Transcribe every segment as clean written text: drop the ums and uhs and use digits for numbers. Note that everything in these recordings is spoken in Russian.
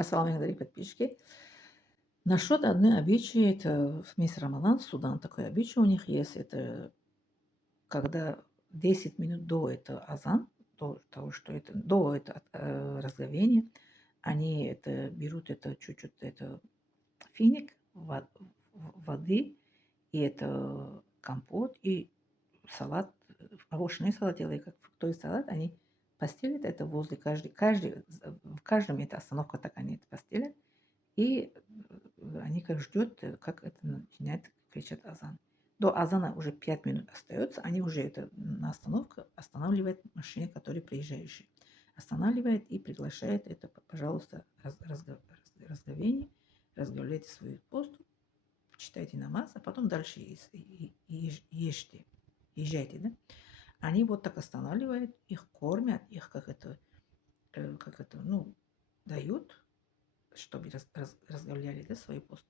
Ассаламу алейкум, дорогие подписчики. Насчет одной обычаи, это в месяц Рамадан, Судан, такой обычай у них есть, это когда 10 минут до этого азан, до того, что это, до это разговения, они это берут это чуть-чуть, это финик воды, и это компот, и салат, овощный салат или как фруктовый салат, они постелят это возле в каждом это остановка, так они это постелят, и они как ждет, как это начинает кричать азан. До азана уже 5 минут остается, они уже это на остановку останавливает машины, которые приезжающие. Останавливает и приглашает это, пожалуйста, разговение, разговляйте свой пост, читайте намаз, а потом дальше ешьте, езжайте, да? Они вот так останавливают, их кормят, их ну, дают, чтобы разговляли, да, свой пост.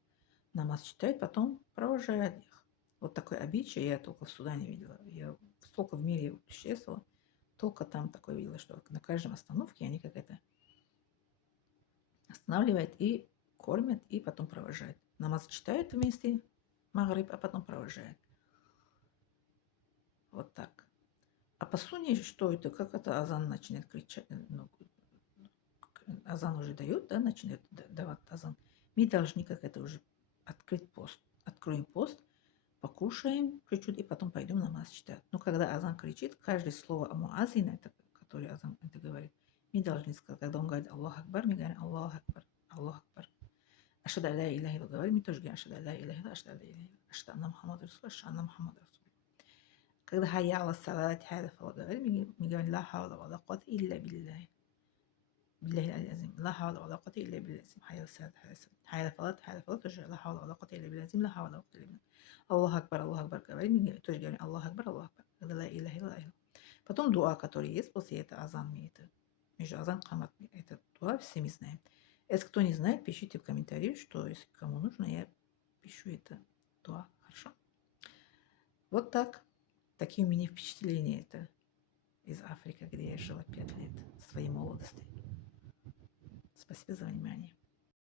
Намаз читают, потом провожают их. Вот такой обычай я только в Судане видела. Я столько в мире путешествовала, только там такое видела, что на каждом остановке они как это останавливают и кормят, и потом провожают. Намаз читают вместе, магриб, а потом провожают. Вот так. А по сунне что это? Как это азан начинает кричать? Ну, азан уже дают, да, начинает давать азан. Мы должны как это уже открыть пост. Откроем пост, покушаем чуть-чуть и потом пойдем намаз читать. Но когда азан кричит, каждое слово муазина, это, который азан это говорит, мы должны сказать, когда он говорит Аллах Акбар, мы говорим Аллах Акбар, Аллах Акбар. Ашхаду ан ла иляха илля, говорим, мы тоже говорим ашхаду ан ла иляха илля, ашхаду ан ла иляха илля, ашхаду анна Мухаммад Расул, ашхаду анна Мухаммад Расул. Когда хайя аля салат, хайя фала говорим, мы говорим ла хаула ва ла куввата илля билляхи. بالله العلي العظيم لا حول ولا قوة إلا بالله العظيم حي على الصلاة حي على الصلاة حي على الفلاح حي على الفلاح تشجع لا حول ولا قوة إلا بالله العظيم لا حول ولا قوة إلا بالله الله أكبر говорим, тоже говорим Аллах Акбар, когда ла иляха илля. Потом дуа, который есть после этого азан, между азан камат, это дуа все мы знаем. Если кто не знает, пишите в комментариях, что если кому нужно, я пишу это дуа, хорошо? Вот так. Такие у меня впечатления это из Африки, где я жила 5 лет своей молодости. Спасибо за внимание.